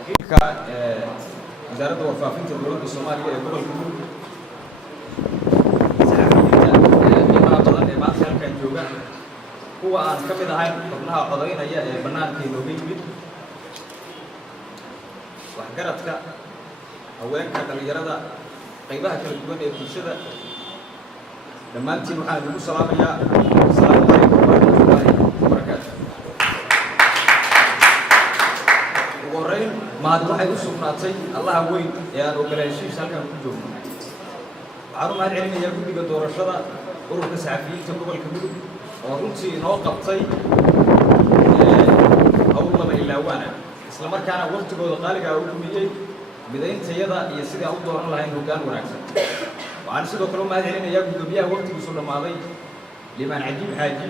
wakiilka wasaaradda warfaafinta dowladda Soomaaliya ee gobolka Mudug saxafiyiinta qiimaha badan ee maanta halkan jooga kuwa aan ka mid ahayn xubnaha codaynaya ee bannaanka inooga yimid waxgaradka haweenka dhalinyarada qaybaha kala duwan ee bulshada dhammaantiin waxaan idinku salaamayaa asalaamu calaykum warahmatullaahi wabarakaatu. ugu horreyn mahad waxay u sugnaatay allaha weyn ee aan ogolaanshihiisa halkan ku joogno. waxaan u mahad celinayaa guddiga doorashada ururka saxafiyiinta gobolka Mudug oo runtii inoo qabtay hawl laba ilaawaana isla markaana waqtigooda qaaliga u dhumiyey midayntayada iyo sidii aan u dooran lahayn hoggaan wanaagsan. waxaan sidoo kale u mahad celinayaa guddoomiyaha waqtigiisu dhammaaday limaan cajiib xaaji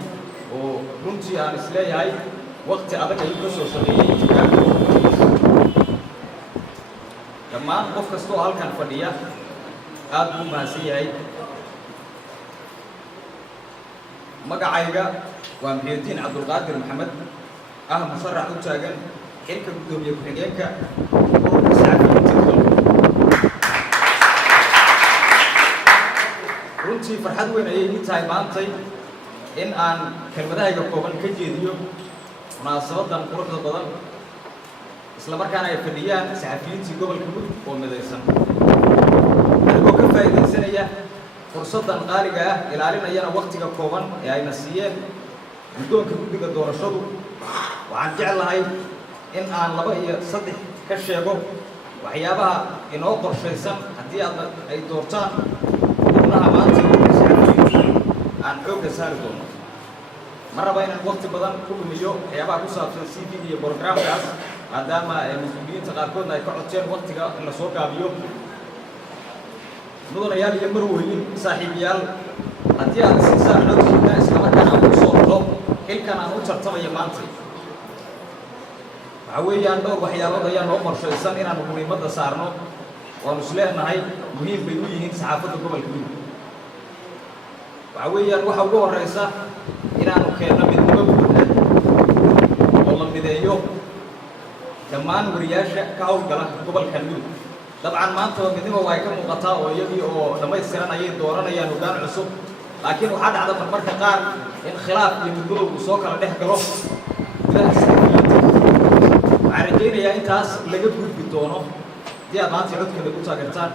oo runtii aan isleeyahay waqti adag ayuu ka soo shaqeeyey dhammaan qof kasta oo halkan fadhiya aad buu mahadsan yahay. magacayga waa Muxyidiin Cabdulqaadir Maxamed musharax u taagan xilka guddoomiye ku-xigeenka ururka saxafiyiinta gobolka. runtii farxad weyn ayay ii tahay maantay in aan kelmadahayga kooban ka jeediyo munaasabadan quruxda badan isla markaana ay fadhiyaan saxafiyiintii gobolka Mudug oo midaysan anigoo ka faa'iidaysanaya fursaddan qaaliga ilaalinayana waqtiga kooban ee ayna siiyeen guddoonka guddiga doorashadu. waxaan jeclahay in aan 2 iyo 3 ka sheego waxyaabaha inoo qorshaysan haddii ay doortaan xubnaha maanta aan xoogga saari doono. ma raba inaan waqti badan ku dhumiyo waxyaabaha ku saabsan CV iyo programkaas maadaama mas-uuliyiinta qaarkoodna ay ka codteen waqtiga in la soo gaabiyo. mudanayaal iyo marwooyin saaxiibayaal haddii aad siisaan codkiina isla markaana aan ku soo baxo xilkan aan u tartamaya maanta waxa weeyaan dhowr waxyaalood ayaa noo qorshaysan inaanu muhiimadda saarno waanu isleenahay muhiim bay u yihiin saxaafadda gobolka Mudug. waxa weeyaan waxa ugu horreysa inaanu keenno midnimo buuxa oo la mideeyo dhammaan wariyaasha ka howlgala gobolka Mudug. dabcan maanta midnimo waa ka muuqataa oo iyagii oo dhammaystiran ayay dooranayaan hoggaan cusub laakiin waxaa dhacda marmarka qaar in khilaaf iyo midnimo uu soo kala dhex galo gudaha saxafiyiinta. waxaan rajaynayaa intaas laga gudbi doono haddii aad maanta codkeeda ku taageertaan.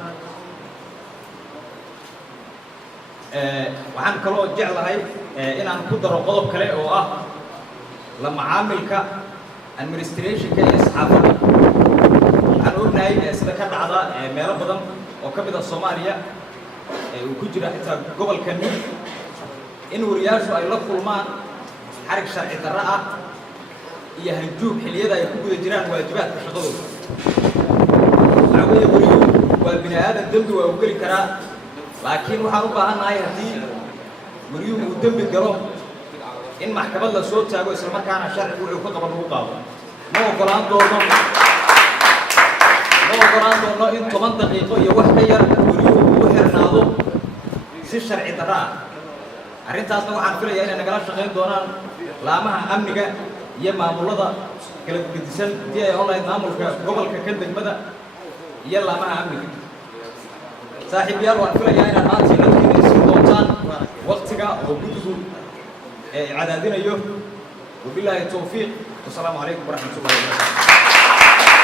waxaan kaloo jeclahay inaan ku daro qodob kale oo ah la macaamilka administrationka iyo saxaafadda. waxaan ognahay sida ka dhacda meelo badan oo ka mid ah Soomaaliya uu ku jira xitaa gobolka Mudug in wariyaashu ay la kulmaan xarig sharci darro ah iyo hanjuub xilliyada ay ku guda jiraan waajibaadka shaqadooda. waxa weeye wariyuhu waa bini aadan dembi waa u geli karaa laakiin waxaan u baahannahay haddii wariyuhu uu dembi galo in maxkamad la soo taago isla markaana sharcigu wuxuu ka qaban lagu qaado. ma ogolaan doono in 10 daqiiqo iyo wax ka yar wariyuhu ugu xirnaado si sharci darro ah. arrintaasna waxaan filayaa inay nagala shaqayn doonaan laamaha amniga iyo maamulada kala gedisan haddii ay online maamulka gobolka ka degmada iyo laamaha amniga. saaxiibayaal waan filayaa inaad maanta codkiina sii doontaan waqtiga oo guddigu cadaadinayo. wabilaahi towfiiq wasalaamu calaykum waraxmatullahi wabarakaatu.